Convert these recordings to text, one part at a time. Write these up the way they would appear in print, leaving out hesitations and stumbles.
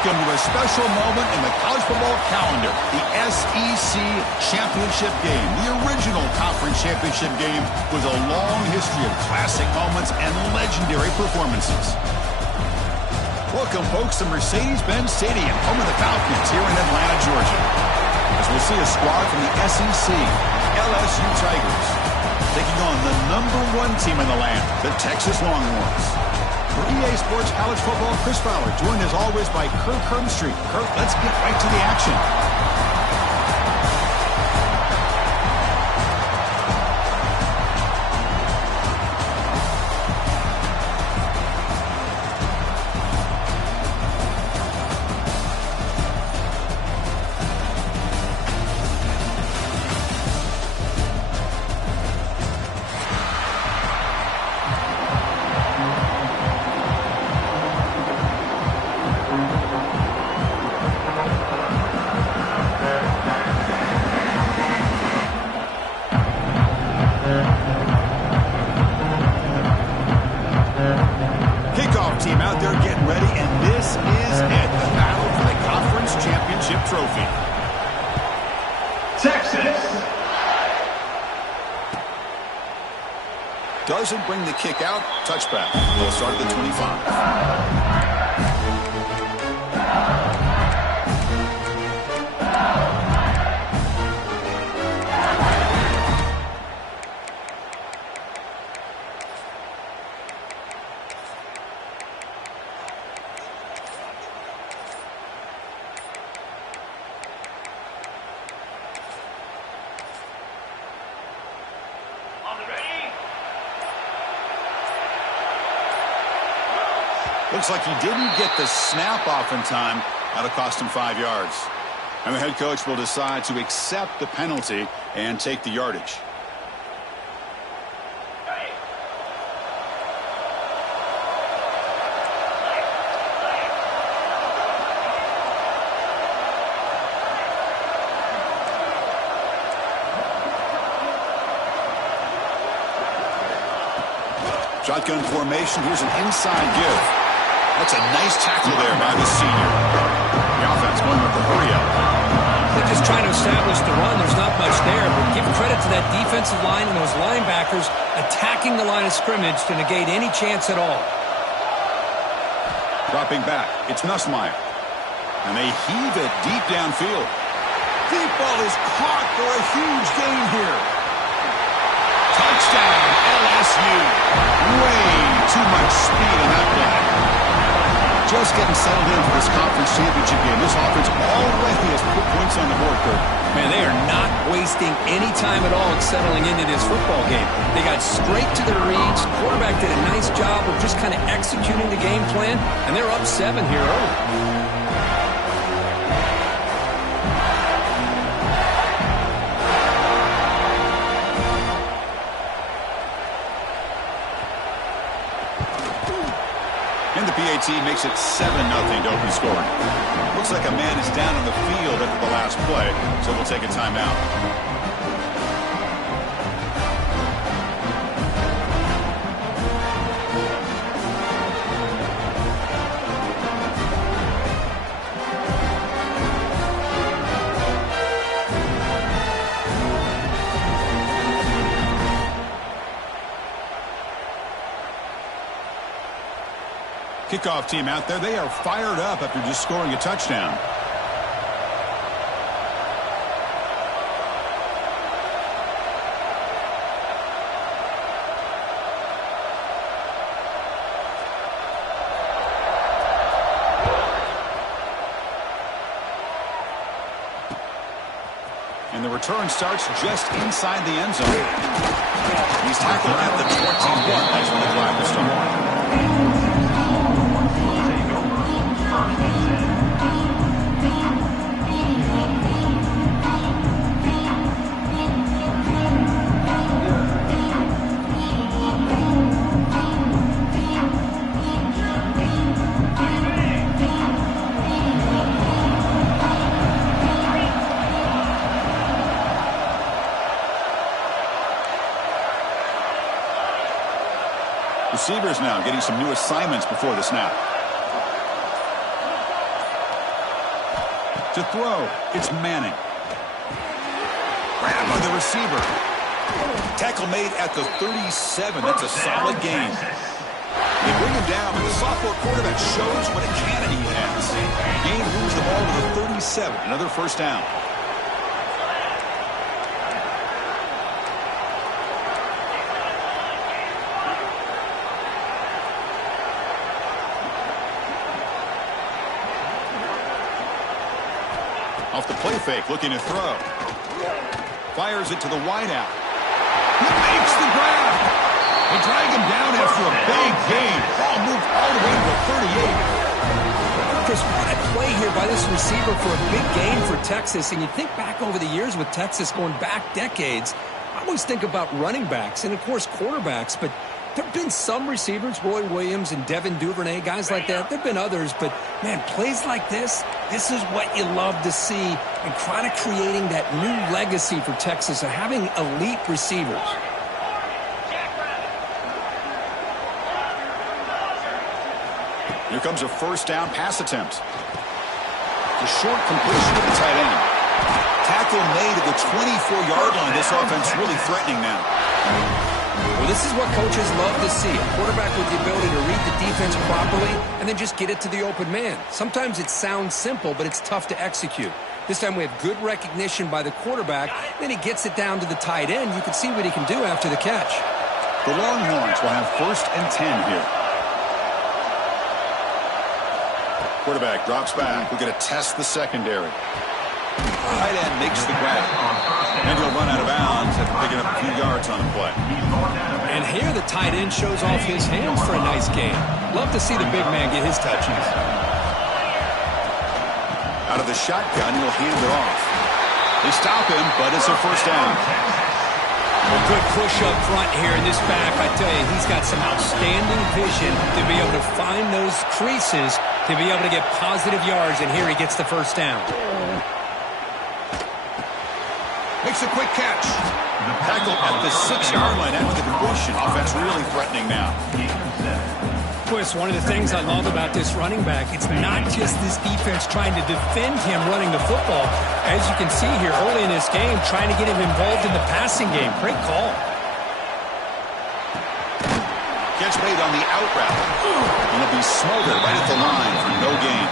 Welcome to a special moment in the college football calendar, the SEC Championship Game, the original conference championship game with a long history of classic moments and legendary performances. Welcome, folks, to Mercedes-Benz Stadium, home of the Falcons here in Atlanta, Georgia. As we'll see a squad from the SEC, LSU Tigers, taking on the #1 team in the land, the Texas Longhorns. For EA Sports College Football, Chris Fowler, joined as always by Kirk Herbstreit. Kirk, let's get right to the action. Team out there getting ready, and this is it, the battle for the conference championship trophy. Texas doesn't bring the kick out. Touchback. They'll start at the 25. Looks like he didn't get the snap off in time. That'll cost him 5 yards. And the head coach will decide to accept the penalty and take the yardage. Shotgun formation. Here's an inside give. That's a nice tackle there by the senior. The offense going with the hurry-up. They're just trying to establish the run. There's not much there, but give credit to that defensive line and those linebackers attacking the line of scrimmage to negate any chance at all. Dropping back, it's Nussmeier. And they heave it deep downfield. Deep ball is caught for a huge gain here. Touchdown, LSU. Way too much speed in that play. Just getting settled in for this conference championship game. This offense already has put points on the board, Kirk. Man, they are not wasting any time at all settling into this football game. They got straight to their reads. Quarterback did a nice job of just kind of executing the game plan, and they're up 7 here early. And the PAT makes it 7-0 to open scoring. Looks like a man is down on the field after the last play, so we'll take a timeout. Kickoff team out there. They are fired up after just scoring a touchdown. And the return starts just inside the end zone. He's tackled at the 21. That's when the drive will start. Receivers now getting some new assignments before the snap. To throw, it's Manning. Grab by the receiver. Tackle made at the 37. That's a solid gain. They bring him down, but the sophomore quarterback shows what a cannon he has. Gain moves the ball to the 37. Another first down. Off the play fake, looking to throw. Fires it to the wideout. He makes the grab. They drag him down after a big gain. Ball moved all the way to the 38. Chris, what a play here by this receiver for a big gain for Texas. And you think back over the years with Texas going back decades, I always think about running backs and, of course, quarterbacks. But there have been some receivers, Roy Williams and Devin Duvernay, guys like that. There have been others. But, man, plays like this is what you love to see. And kind of creating that new legacy for Texas of having elite receivers. Here comes a first down pass attempt. The short completion to the tight end. Tackle made at the 24-yard line. This offense really threatening now. Well, this is what coaches love to see. A quarterback with the ability to read the defense properly and then just get it to the open man. Sometimes it sounds simple, but it's tough to execute. This time we have good recognition by the quarterback. Then he gets it down to the tight end. You can see what he can do after the catch. The Longhorns will have 1st and 10 here. Quarterback drops back. We're going to test the secondary. Tight end makes the grab. And he'll run out of bounds after picking up a few yards on the play. And here the tight end shows off his hands for a nice gain. Love to see the big man get his touches. Out of the shotgun, he'll hand it off. They stop him, but it's a first down. A good push up front here in this back. I tell you, he's got some outstanding vision to be able to find those creases, to be able to get positive yards, and here he gets the first down. Makes a quick catch. Tackle at the 6-yard line after the completion. Offense really threatening now. Chris, one of the things I love about this running back, it's not just this defense trying to defend him running the football. As you can see here early in this game, trying to get him involved in the passing game. Great call. Catch made on the out route. And it'll be smothered right at the line for no gain.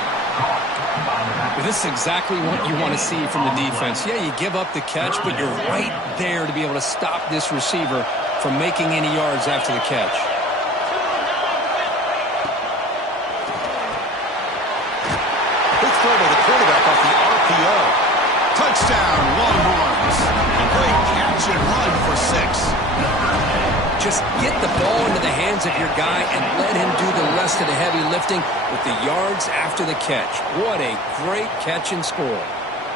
This is exactly what you want to see from the defense. Yeah, you give up the catch, but you're right there to be able to stop this receiver from making any yards after the catch. Quick throw by the quarterback off the RPO. Touchdown, Longhorns. A great catch and run for 6. Just get the ball into the hands of your guy and let him do the rest of the heavy lifting with the yards after the catch. What a great catch and score.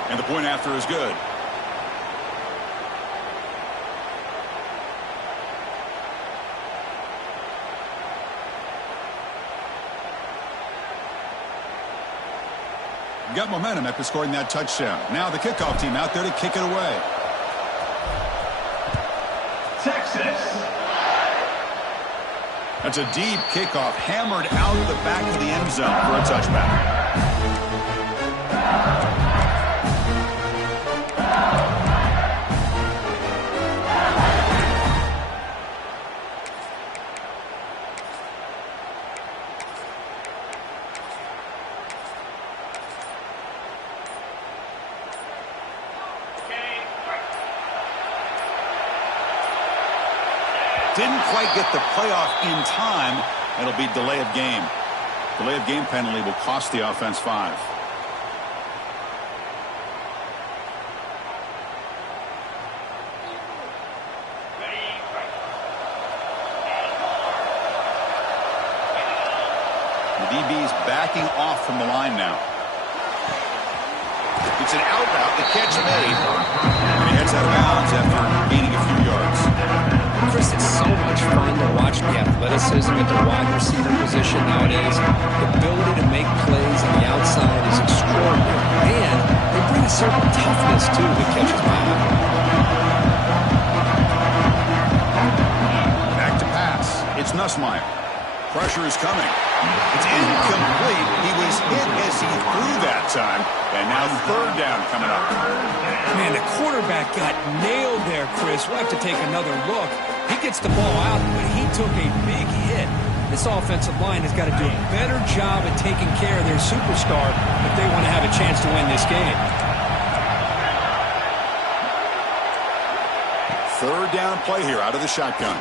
And the point after is good. Got momentum after scoring that touchdown. Now the kickoff team out there to kick it away. Texas. That's a deep kickoff, hammered out of the back of the end zone for a touchback. Didn't quite get the playoff in time. It'll be delay of game. Delay of game penalty will cost the offense 5. The DB's backing off from the line now. It's an out route. The catch made. And he heads out of bounds after gaining a few yards. Chris, it's so much fun to watch the athleticism at the wide receiver position nowadays. The ability to make plays on the outside is extraordinary. And they bring a certain toughness, too, that catches my eye. Back to pass. It's Nussmeier. Pressure is coming. It's incomplete. He was hit as he threw that time. And now third down coming up. Man, the quarterback got nailed there, Chris. We'll have to take another look. He gets the ball out, but he took a big hit. This offensive line has got to do a better job at taking care of their superstar if they want to have a chance to win this game. Third down play here out of the shotgun.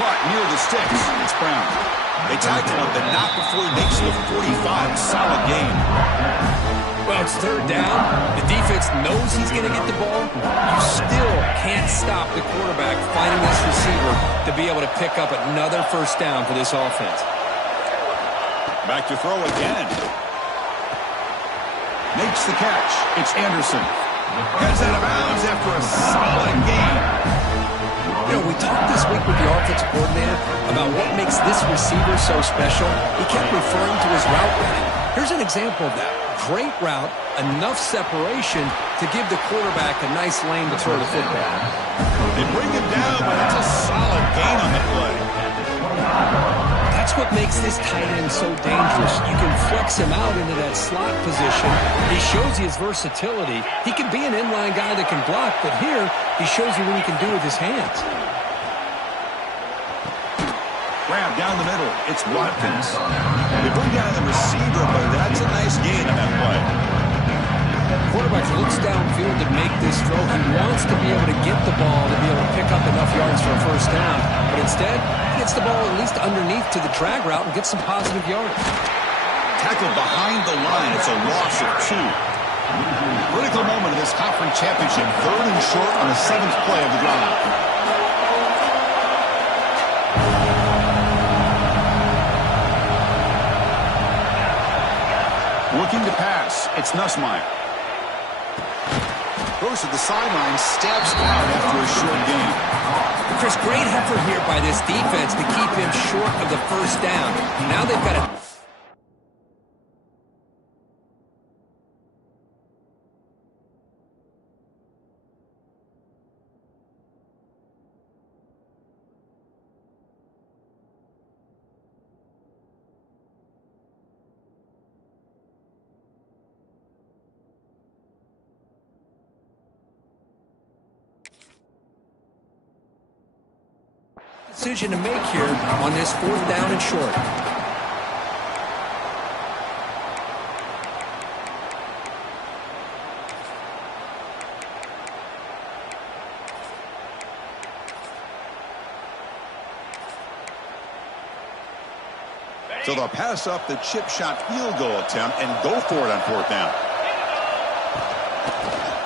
Caught near the sticks. It's Brown. They tackle him, but not before he makes the 45. Solid game. Well, it's third down. The defense knows he's going to get the ball. You still can't stop the quarterback finding this receiver to be able to pick up another first down for this offense. Back to throw again. Makes the catch. It's Anderson. Heads out of bounds after a solid game. You know, we talked this week with the offensive coordinator about what makes this receiver so special. He kept referring to his route running. Here's an example of that. Great route, enough separation to give the quarterback a nice lane to throw the football. They bring him down, but it's a solid gain on the play. That's what makes this tight end so dangerous. You can flex him out into that slot position. He shows you his versatility. He can be an inline guy that can block, but here he shows you what he can do with his hands. Grab down the middle. It's Watkins. They bring down the receiver, but that's a nice gain on that play. Quarterback looks downfield to make this throw. He wants to be able to get the ball to be able to pick up enough yards for a first down. But instead, he gets the ball at least underneath to the drag route and gets some positive yards. Tackled behind the line. It's a loss of 2. Critical moment of this conference championship. Third and short on the 7th play of the drive. Looking to pass. It's Nussmeier. Goes to the sideline, steps out after a short game. Chris, great effort here by this defense to keep him short of the first down. Now they've got to... decision to make here on this 4th down and short. So they'll pass up the chip shot field goal attempt and go for it on 4th down.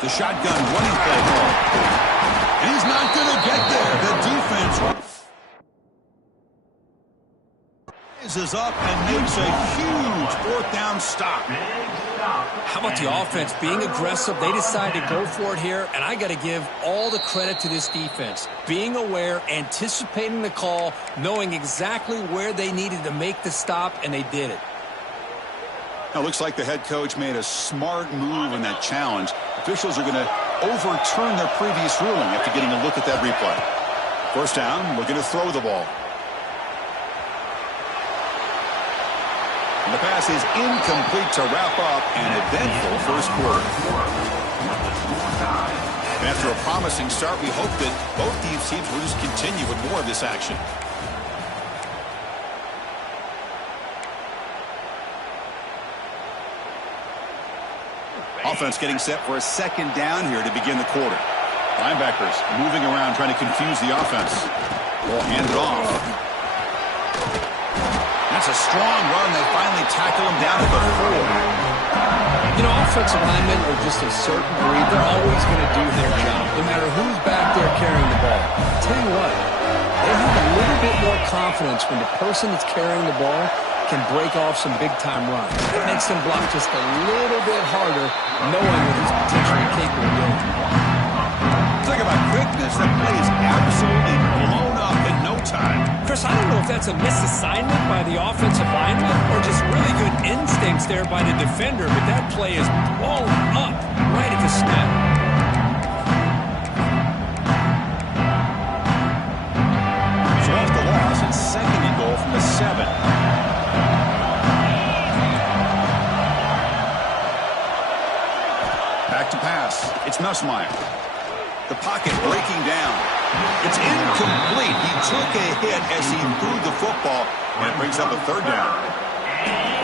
The shotgun running play call. And he's not going to get there. The defense is up and makes a huge 4th down stop. How about the offense being aggressive? They decide to go for it here, and I got to give all the credit to this defense. Being aware, anticipating the call, knowing exactly where they needed to make the stop, and they did it. Now, it looks like the head coach made a smart move in that challenge. Officials are going to overturn their previous ruling after getting a look at that replay. First down, looking to throw the ball. And the pass is incomplete to wrap up an eventful first quarter. And after a promising start, we hope that both these teams will just continue with more of this action. Offense getting set for a 2nd down here to begin the quarter. Linebackers moving around trying to confuse the offense. Ball handed off. That's a strong run. They finally tackle him down at the 4. You know, offensive linemen are just a certain breed. They're always going to do their job, no matter who's back there carrying the ball. I'll tell you what, they have a little bit more confidence when the person that's carrying the ball can break off some big-time runs. It makes them block just a little bit harder, knowing what he's potentially capable of doing. Talk about quickness. That play is absolutely blown up in no time. Chris, I don't know if that's a misassignment by the offensive lineman or just really good instincts there by the defender, but that play is blown up right at the snap. So off the loss, it's 2nd and goal from the 7. Texas. It's Nussmeier. The pocket breaking down. It's incomplete. He took a hit as he threw the football, and it brings up a third down.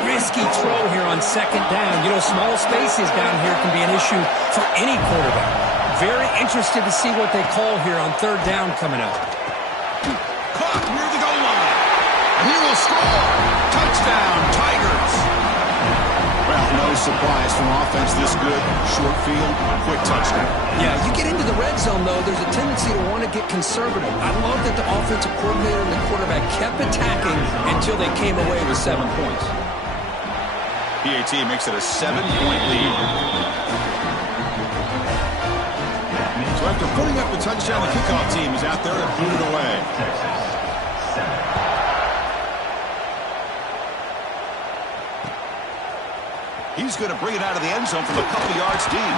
Risky throw here on second down. You know, small spaces down here can be an issue for any quarterback. Very interested to see what they call here on third down coming up. Caught near the goal line. And he will score. Touchdown, Tigers. Well, no surprise from offense this good. Short field, quick touchdown. Yeah, you get into the red zone, though, there's a tendency to want to get conservative. I love that the offensive coordinator and the quarterback kept attacking until they came away with 7 points. PAT makes it a 7-point lead. So after putting up the touchdown, the kickoff team is out there to boot it away. He's going to bring it out of the end zone from a couple yards deep.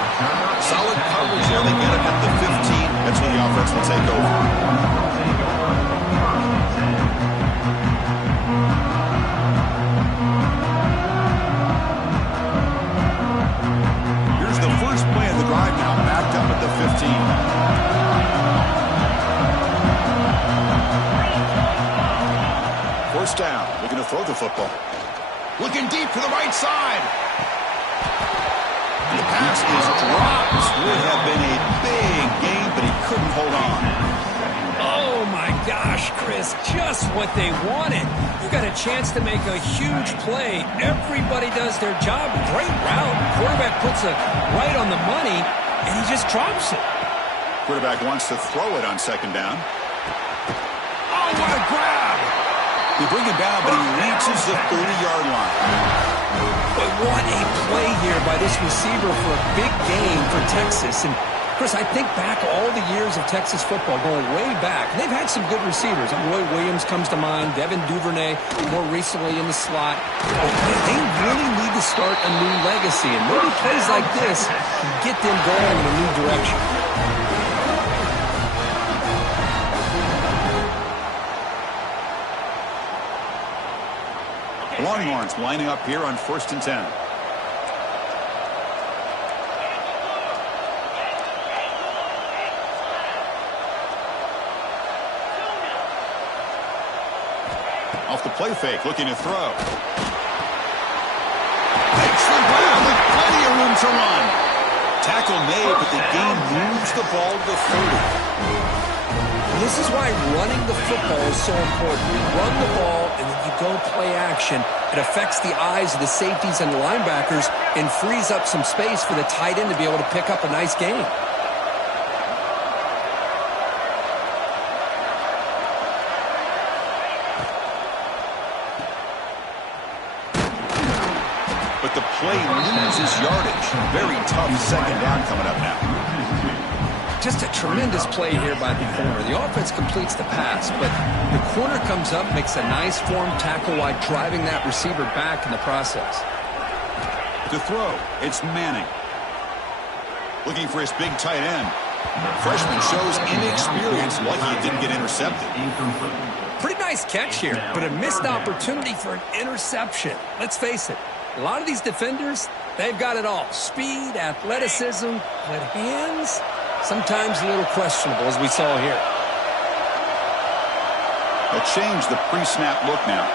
Solid coverage there. They get it at the 15. That's when the offense will take over. Here's the first play of the drive now, backed up at the 15. First down. Looking to throw the football. Looking deep to the right side. The pass is dropped. Would have been a big gain, but he couldn't hold on. Oh, my gosh, Chris, just what they wanted. You got a chance to make a huge play. Everybody does their job. Great route. Quarterback puts it right on the money, and he just drops it. Quarterback wants to throw it on second down. Oh, what a grab! They bring him down, but he reaches the 30-yard line. But what a play here by this receiver for a big gain for Texas. And, Chris, I think back all the years of Texas football, going way back. They've had some good receivers. Roy Williams comes to mind, Devin Duvernay more recently in the slot. But they really need to start a new legacy. And maybe plays like this can get them going in a new direction. Longhorns lining up here on 1st and 10. Off the play fake, looking to throw. Takes the ground with plenty of room to run. Tackle made, but the game moves the ball to the 30. This is why running the football is so important. You run the ball, and then you go play action. It affects the eyes of the safeties and the linebackers and frees up some space for the tight end to be able to pick up a nice gain. But the play loses yardage. Very tough second down coming up now. Just a tremendous play here by the corner. The offense completes the pass, but the corner comes up, makes a nice form tackle while driving that receiver back in the process. To throw, it's Manning. Looking for his big tight end. Freshman shows inexperience, lucky he didn't get intercepted. Pretty nice catch here, but a missed opportunity for an interception. Let's face it, a lot of these defenders, they've got it all. Speed, athleticism, but hands, sometimes a little questionable, as we saw here. They'll change the pre-snap look now.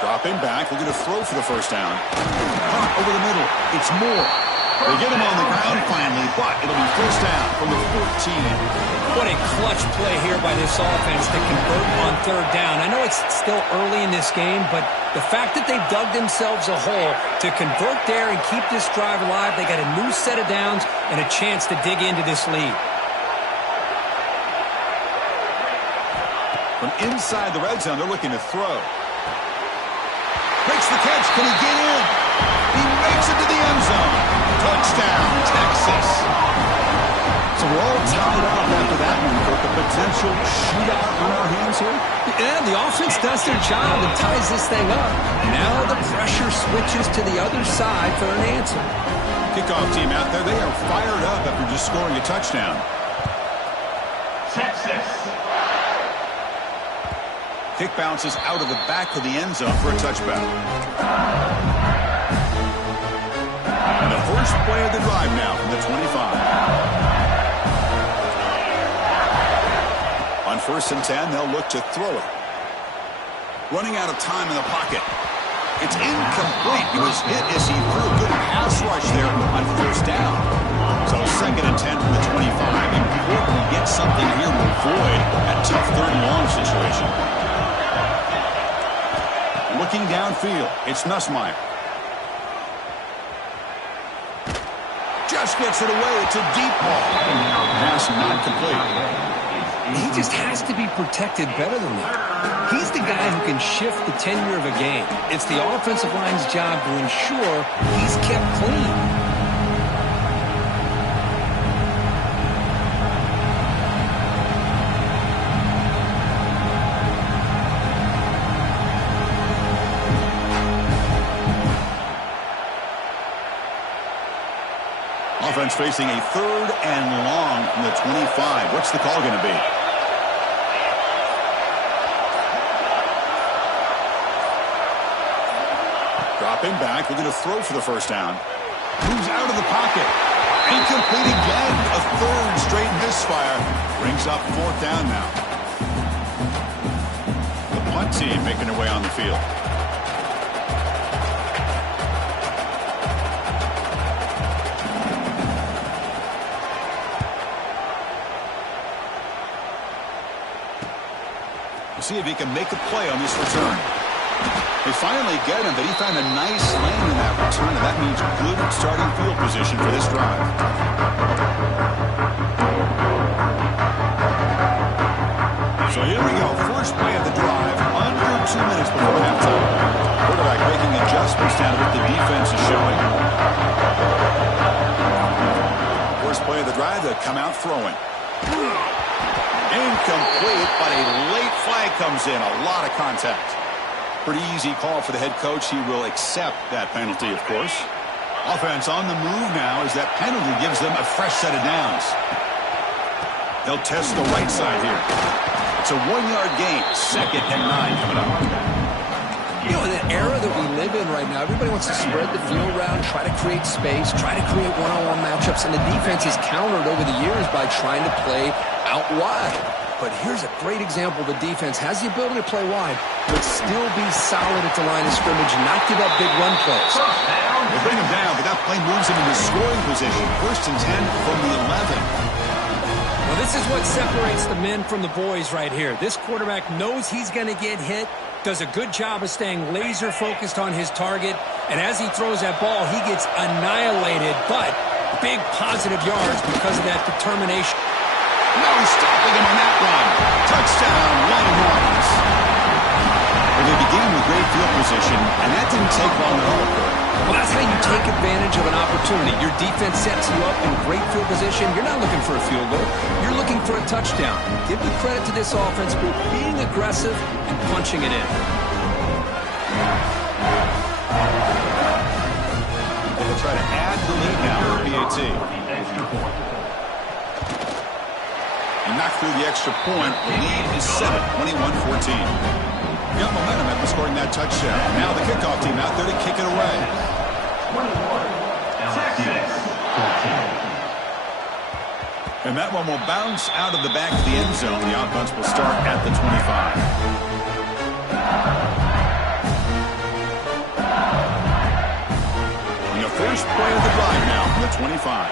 Dropping back, we're going to throw for the first down. Caught over the middle. It's Moore. They get him on the ground finally, but it'll be first down from the 14. What a clutch play here by this offense to convert on third down. I know it's still early in this game, but the fact that they've dug themselves a hole to convert there and keep this drive alive, they got a new set of downs and a chance to dig into this lead. From inside the red zone, they're looking to throw. Makes the catch. Can he get in? He makes it to the end zone. Touchdown, Texas. So we're all tied up after that one, Kirk. A potential shootout on our hands here. Yeah, the offense does their job and ties this thing up. Now the pressure switches to the other side for an answer. Kickoff team out there, they are fired up after just scoring a touchdown. Texas. Kick bounces out of the back of the end zone for a touchback. And the first play of the drive now from the 25. On 1st and 10, they'll look to throw it. Running out of time in the pocket. It's incomplete. He was hit as he threw a good pass rush there on 1st down. So 2nd and 10 from the 25. Important to get something here to avoid that tough 3rd and long situation. Looking downfield, it's Nussmeier. Just gets it away. It's a deep ball. Pass not complete. He just has to be protected better than that. He's the guy who can shift the tenure of a game. It's the offensive line's job to ensure he's kept clean. Offense facing a 3rd and long from the 25. What's the call going to be? Dropping back, looking to throw for the 1st down. Moves out of the pocket. Incomplete again. A 3rd straight misfire. Brings up 4th down now. The punt team making their way on the field. See if he can make a play on this return. They finally get him, but he found a nice lane in that return, and that means good starting field position for this drive. So here we go. First play of the drive, under 2 minutes before halftime. Quarterback making adjustments down to what the defense is showing. First play of the drive, they'll come out throwing. Incomplete, but a late flag comes in. A lot of contact. Pretty easy call for the head coach. He will accept that penalty, of course. Offense on the move now as that penalty gives them a fresh set of downs. They'll test the right side here. It's a 1-yard gain. 2nd and 9 coming up. You know, in the era that we live in right now, everybody wants to spread the field around, try to create space, try to create one-on-one matchups, and the defense has countered over the years by trying to play out wide. But here's a great example. The defense has the ability to play wide, but still be solid at the line of scrimmage and not give up big run plays. They bring him down, but that play moves him into scoring position. 1st and 10 from the 11. Well, this is what separates the men from the boys right here. This quarterback knows he's going to get hit, does a good job of staying laser focused on his target, and as he throws that ball, he gets annihilated, but big positive yards because of that determination. No stopping him on that run. Touchdown, Longhorns. Well, they began with great field position, and that didn't take long at all. Well, that's how you take advantage of an opportunity. Your defense sets you up in great field position. You're not looking for a field goal. You're looking for a touchdown. Give the credit to this offense for being aggressive and punching it in. They'll try to add the lead now for PAT. He knocked through the extra point. The lead is set at 21-14. Got momentum after scoring that touchdown. Now the kickoff team out there to kick it away. And that one will bounce out of the back of the end zone. The offense will start at the 25. And the first play of the drive now from the 25.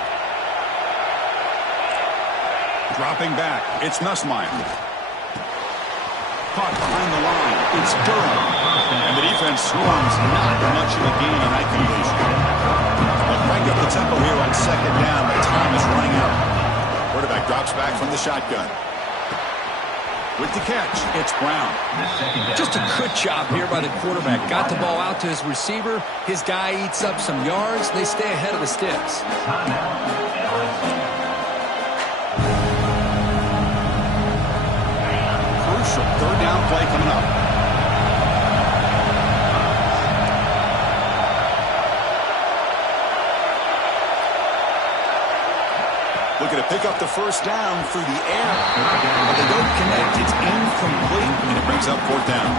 Dropping back, it's Nussmeier. Caught behind the line, it's Durham. And the defense swarms, not much of a gain on that completion. They'll crank up the tempo here on 2nd down, but time is running out. Quarterback drops back from the shotgun. With the catch, it's Brown. Just a good job here by the quarterback. Got the ball out to his receiver. His guy eats up some yards. They stay ahead of the sticks. Crucial 3rd down play coming up. Looking to pick up the first down through the air. But they don't connect. It's incomplete, and it brings up fourth down.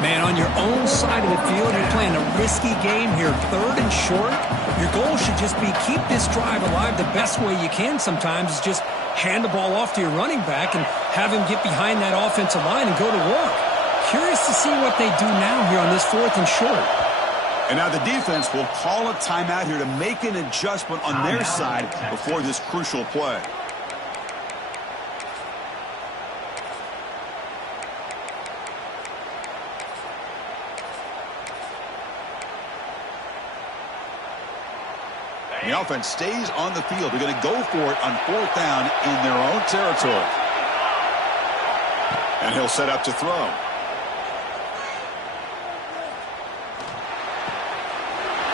Man, on your own side of the field, you're playing a risky game here. 3rd and short. Your goal should just be keep this drive alive the best way you can sometimes is just hand the ball off to your running back and have him get behind that offensive line and go to work. Curious to see what they do now here on this 4th and short. And now the defense will call a timeout here to make an adjustment on their side before this crucial play. The offense stays on the field. They're going to go for it on 4th down in their own territory. And he'll set up to throw.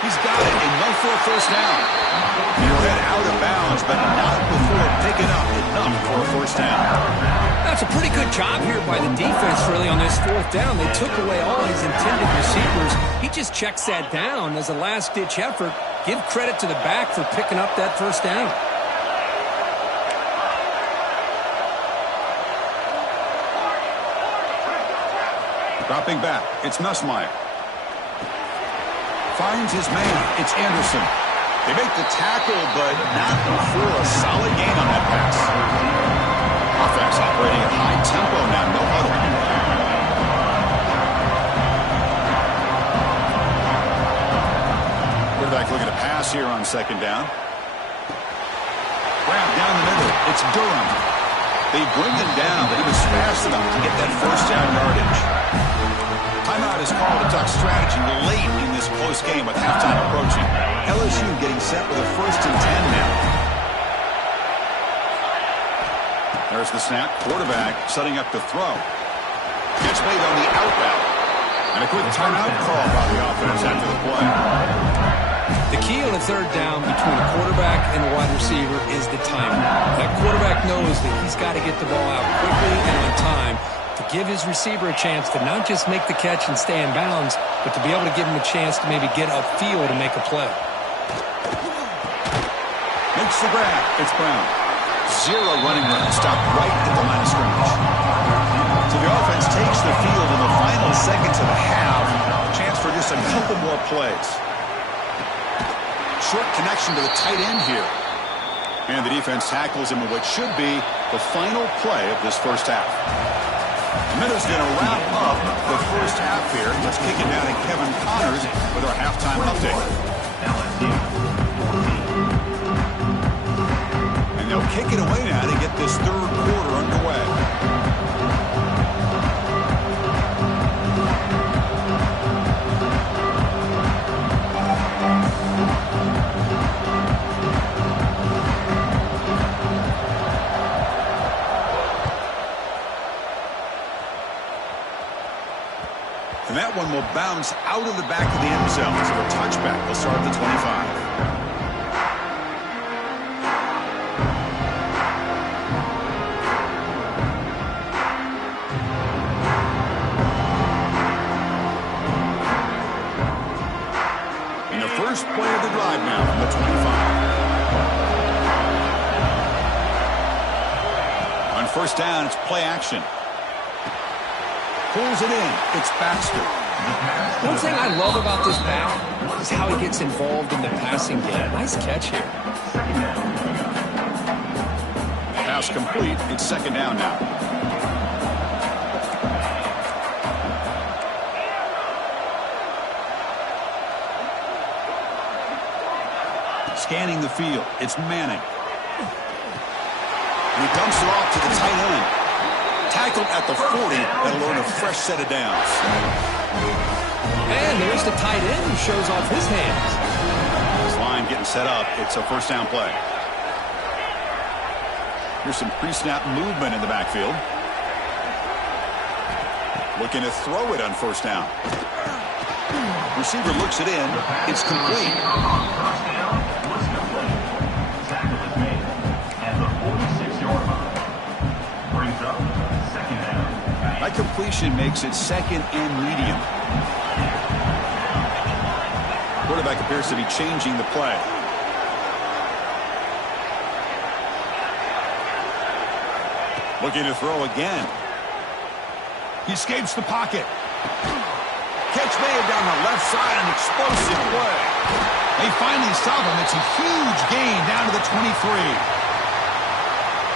He's got it, enough for a first down. He'll head out of bounds, but not before picking up enough for a first down. That's a pretty good job here by the defense, really, on this 4th down. They took away all his intended receivers. He just checks that down as a last-ditch effort. Give credit to the back for picking up that first down. Dropping back, it's Nussmeier. Finds his man, it's Anderson. They make the tackle, but not before a solid gain on that pass. Offense operating at high tempo now, no huddle. Quarterback looking to pass here on 2nd down. Grab down the middle, it's Durham. They bring him down, but he was fast enough to get that first down yardage. Timeout is called to talk strategy late in this close game with halftime approaching. LSU getting set with a 1st and 10 now. There's the snap. Quarterback setting up to throw. Gets made on the outbound. And a quick timeout call by the offense after the play. The key on the 3rd down between the quarterback and the wide receiver is the timing. That quarterback knows that he's got to get the ball out quickly and on time to give his receiver a chance to not just make the catch and stay in bounds, but to be able to give him a chance to maybe get upfield and make a play. Makes the grab. It's Brown. 0 running room. Stopped right at the line of scrimmage. So the offense takes the field in the final seconds of the half. Chance for just a couple more plays. Short connection to the tight end here. And the defense tackles him in what should be the final play of this first half. Minutes going to wrap up the first half here. Let's kick it down to Kevin Connors with our halftime update. And they'll kick it away now to get this 3rd quarter underway. And that one will bounce out of the back of the end zone. So a touchback will start at the 25. And the first play of the drive now from the 25. On 1st down, it's play action. Pulls it in. It's Baxter. One thing I love about this back is how he gets involved in the passing game. Nice catch here. Pass complete. It's 2nd down now. Scanning the field. It's Manning. And he dumps it off to the tight end. Tackled at the 40, that'll earn a fresh set of downs. And there's the tight end who shows off his hands. This line getting set up. It's a first down play. Here's some pre-snap movement in the backfield. Looking to throw it on 1st down. Receiver looks it in. It's complete. That completion makes it 2nd and medium. Quarterback appears to be changing the play. Looking to throw again. He escapes the pocket. Catch made down the left side, an explosive play. They finally stop him. It's a huge gain down to the 23.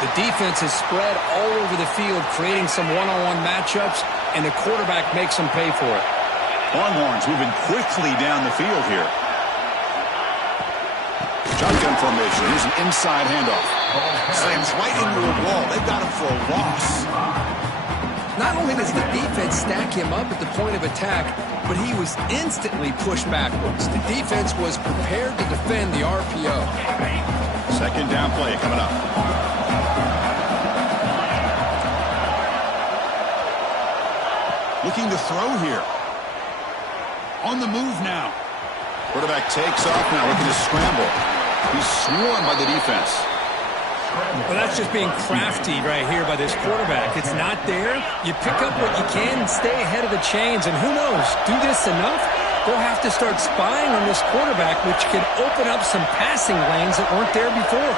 The defense is spread all over the field, creating some one-on-one matchups, and the quarterback makes them pay for it. Longhorns moving quickly down the field here. Shotgun formation. Here's an inside handoff. Slams right into a wall. They've got him for a loss. Not only does the defense stack him up at the point of attack, but he was instantly pushed backwards. The defense was prepared to defend the RPO. Second down play coming up. Looking to throw here. On the move now. Quarterback takes off now, looking to scramble. He's swarmed by the defense. Well, that's just being crafty right here by this quarterback. It's not there. You pick up what you can and stay ahead of the chains. And who knows, do this enough, they'll have to start spying on this quarterback, which can open up some passing lanes that weren't there before.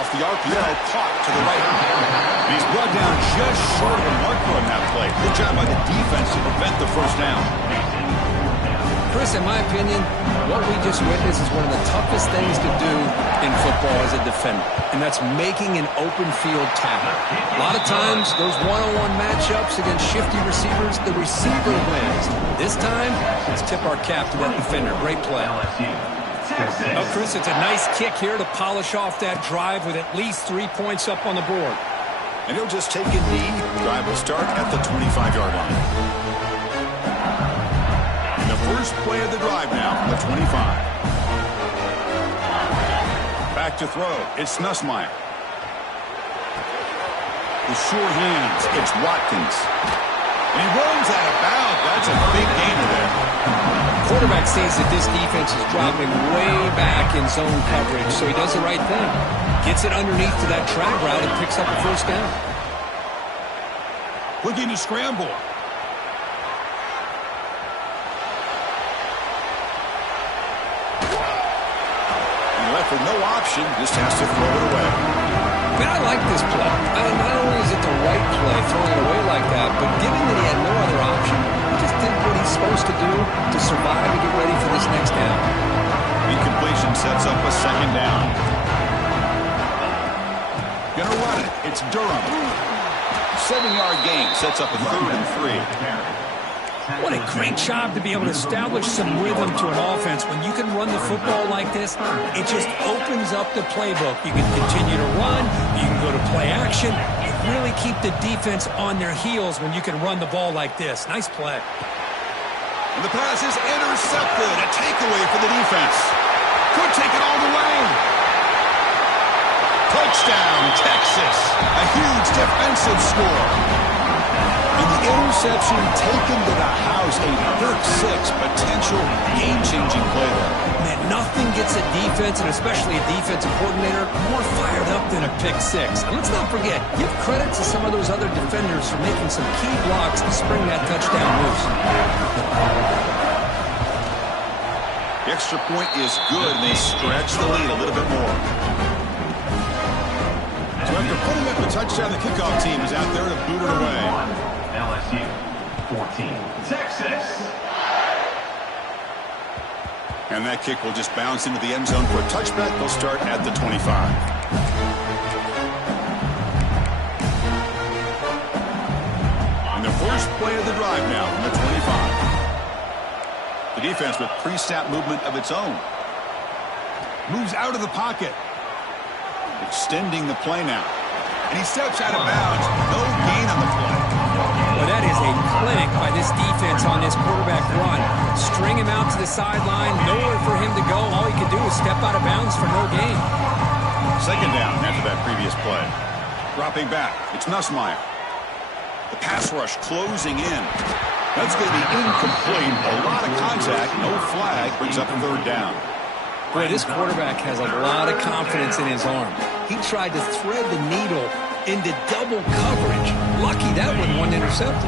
Off the RPO, caught to the right. And he's brought down just short of the marker on that play. Good job by the defense to prevent the first down. Chris, in my opinion, what we just witnessed is one of the toughest things to do in football as a defender, and that's making an open field tackle. A lot of times, those one-on-one matchups against shifty receivers, the receiver wins. This time, let's tip our cap to that defender. Great play. Oh, Chris, it's a nice kick here to polish off that drive with at least 3 points up on the board. And he'll just take a knee. Drive will start at the 25-yard line. First play of the drive now from the 25. Back to throw. It's Nussmeier. The sure hands. It's Watkins. And he rolls out of bounds. That's a big gainer there. Quarterback sees that this defense is dropping way back in zone coverage, so he does the right thing. Gets it underneath to that track route and picks up a first down. Looking to scramble. For no option, just has to throw it away. Man, I like this play. Not only is it the right play, throwing it away like that, but given that he had no other option, he just did what he's supposed to do to survive and get ready for this next down. Incompletion sets up a second down. Gonna run it. It's Durham. 7-yard gain sets up a 3rd and 3. What a great job to be able to establish some rhythm to an offense. When you can run the football like this, it just opens up the playbook. You can continue to run. You can go to play action. You really keep the defense on their heels when you can run the ball like this. Nice play. And the pass is intercepted. A takeaway for the defense. Could take it all the way. Touchdown, Texas. A huge defensive score. And the interception taken to the house, a pick six, potential game-changing play there. Man, nothing gets a defense, and especially a defensive coordinator, more fired up than a pick six. And let's not forget, give credit to some of those other defenders for making some key blocks to spring that touchdown loose. The extra point is good, and they stretch the lead a little bit more. So after putting up the touchdown, the kickoff team is out there to boot it away. LSU 14, Texas. And that kick will just bounce into the end zone for a touchback. They'll start at the 25. And the first play of the drive now from the 25. The defense with pre-snap movement of its own. Moves out of the pocket. Extending the play now. And he steps out of bounds. No gain on the play. Well, that is a clinic by this defense on this quarterback run. String him out to the sideline, nowhere for him to go. All he can do is step out of bounds for no gain. Second down after that previous play. Dropping back, it's Nussmeier. The pass rush closing in. That's going to be incomplete. A lot of contact, no flag, brings up a 3rd down. Boy, this quarterback has a lot of confidence in his arm. He tried to thread the needle into double coverage. Lucky that one wasn't intercepted.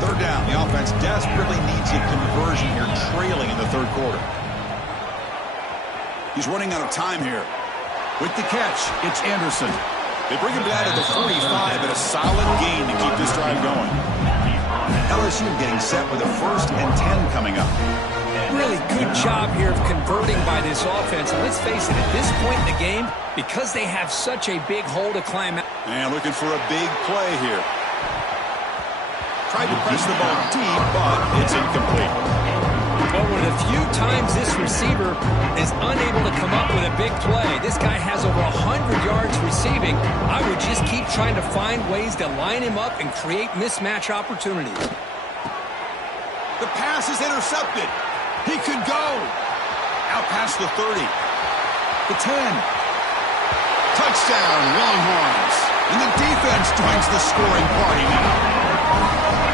3rd down. The offense desperately needs a conversion here, trailing in the 3rd quarter. He's running out of time here. With the catch, it's Anderson. They bring him down to the 45 and a solid gain to keep this drive going. LSU getting set with a 1st and 10 coming up. Really good job here of converting by this offense. And let's face it, at this point in the game, because they have such a big hole to climb out. And looking for a big play here. Tried to press the ball deep, but it's incomplete. But one of the few times this receiver is unable to come up with a big play. This guy has over 100 yards receiving. I would just keep trying to find ways to line him up and create mismatch opportunities. The pass is intercepted. He could go. Out past the 30. The 10. Touchdown, Longhorns. And the defense joins the scoring party now.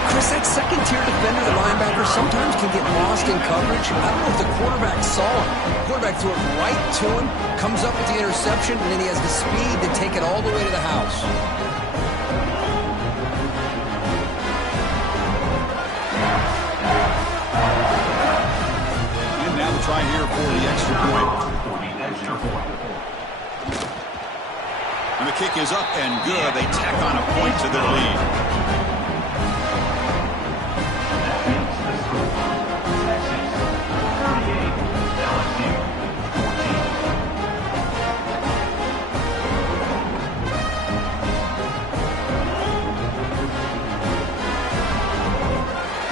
Chris, that second-tier defender, the linebacker, sometimes can get lost in coverage. I don't know if the quarterback saw him. The quarterback threw it right to him, comes up with the interception, and then he has the speed to take it all the way to the house. And now the try here for the extra point. And the kick is up and good. They tack on a point to their lead.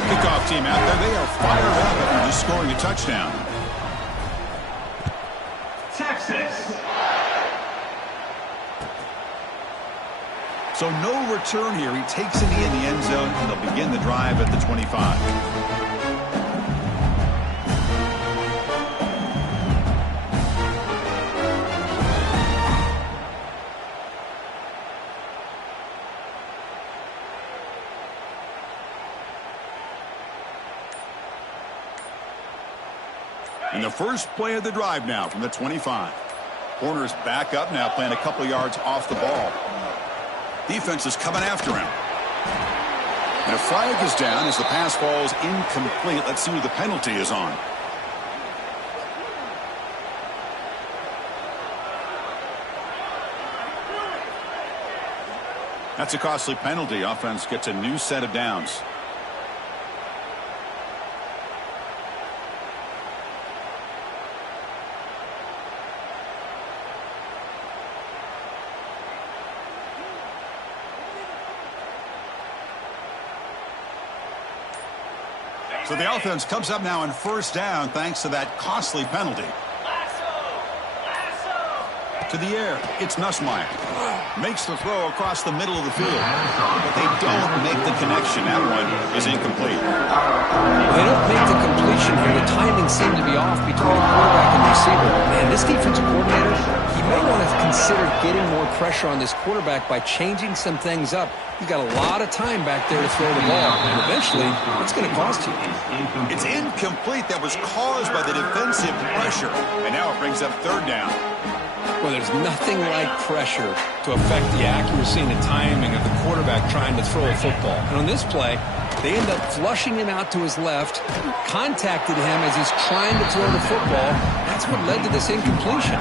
Kickoff team out there. They are fired up after just scoring a touchdown. Texas. So no return here. He takes it in the end zone, and they'll begin the drive at the 25. And the first play of the drive now from the 25. Corner's back up now, playing a couple yards off the ball. Defense is coming after him. And a flag is down as the pass falls incomplete. Let's see who the penalty is on. That's a costly penalty. Offense gets a new set of downs. So the offense comes up now on first down thanks to that costly penalty. To the air, it's Nussmeier. Makes the throw across the middle of the field. But they don't make the connection. That one is incomplete. They don't make the completion here. The timing seemed to be off between the quarterback and the receiver. Man, this defensive coordinator, he may want to consider getting more pressure on this quarterback by changing some things up. You got a lot of time back there to throw the ball, and eventually it's going to cost you. It's incomplete. That was caused by the defensive pressure. And now it brings up third down. Well, there's nothing like pressure to affect the accuracy and the timing of the quarterback trying to throw a football. And on this play, they end up flushing him out to his left, contacted him as he's trying to throw the football. That's what led to this incompletion.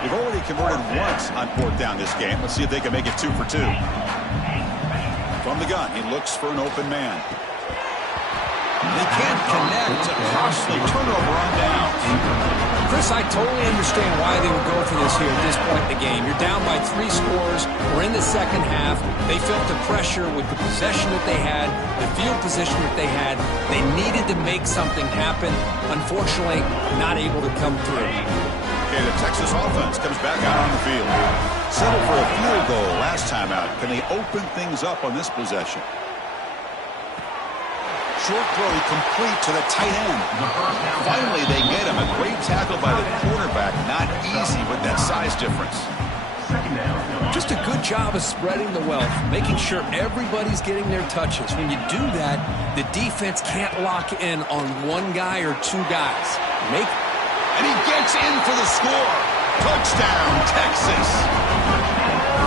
They've already converted once on fourth down this game. Let's see if they can make it 2 for 2. From the gun, he looks for an open man. They can't connect. A costly turnover on downs. Chris, I totally understand why they would go for this here at this point in the game. You're down by 3 scores. We're in the second half. They felt the pressure with the possession that they had, the field position that they had. They needed to make something happen. Unfortunately, not able to come through. Okay, the Texas offense comes back out on the field. Settled for a field goal last time out. Can they open things up on this possession? Short throw complete to the tight end. Finally, they get him. A great tackle by the quarterback. Not easy with that size difference. Just a good job of spreading the wealth, making sure everybody's getting their touches. When you do that, the defense can't lock in on one guy or 2 guys. And he gets in for the score. Touchdown, Texas.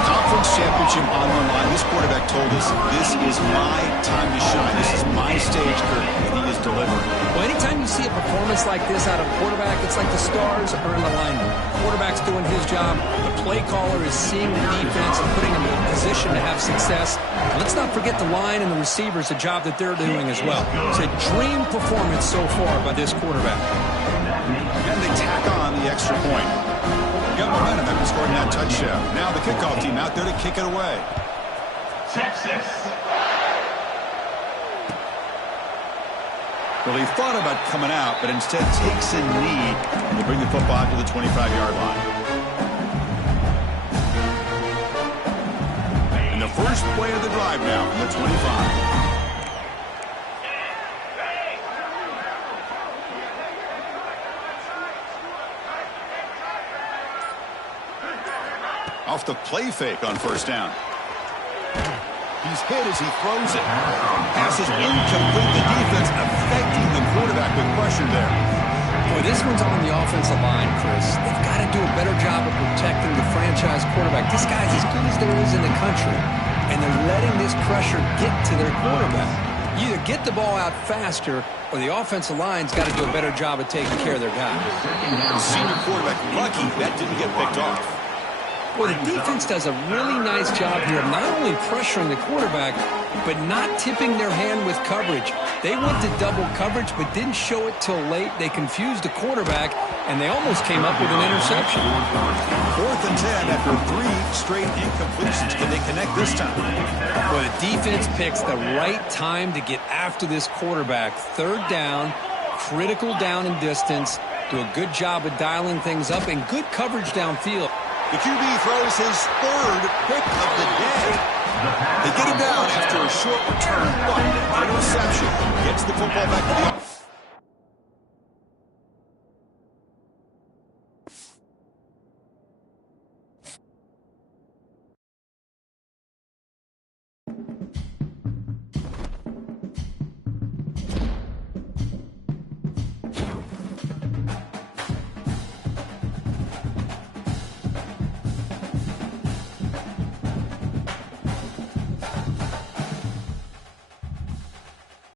Conference championship on the line. This quarterback told us, this is my time to shine. This is my stage, Kirk, and he is delivering. Well, performance like this out of quarterback, it's like the stars are in alignment. Quarterback's doing his job. The play caller is seeing the defense and putting them in a position to have success. And let's not forget the line and the receivers, the job that they're doing as well. It's a dream performance so far by this quarterback. And they tack on the extra point. Got momentum after scoring that touchdown. Now the kickoff team out there to kick it away. Texas. Well, he thought about coming out, but instead takes a knee to bring the football to the 25-yard line. And the first play of the drive now from the 25. Off the play fake on first down. He's hit as he throws it. Pass is incomplete. The defense affecting the quarterback with pressure there. Boy, this one's on the offensive line, Chris. They've got to do a better job of protecting the franchise quarterback. This guy's as good as there is in the country, and they're letting this pressure get to their quarterback. You either get the ball out faster, or the offensive line's got to do a better job of taking care of their guy. Senior quarterback lucky that didn't get picked off. Well, the defense does a really nice job here of not only pressuring the quarterback, but not tipping their hand with coverage. They went to double coverage, but didn't show it till late. They confused the quarterback, and they almost came up with an interception. 4th and 10 after 3 straight incompletions. Can they connect this time? Well, the defense picks the right time to get after this quarterback. 3rd down, critical down and distance. Do a good job of dialing things up, and good coverage downfield. The QB throws his 3rd pick of the day. They get him down after a short return, but an interception gets the football back to the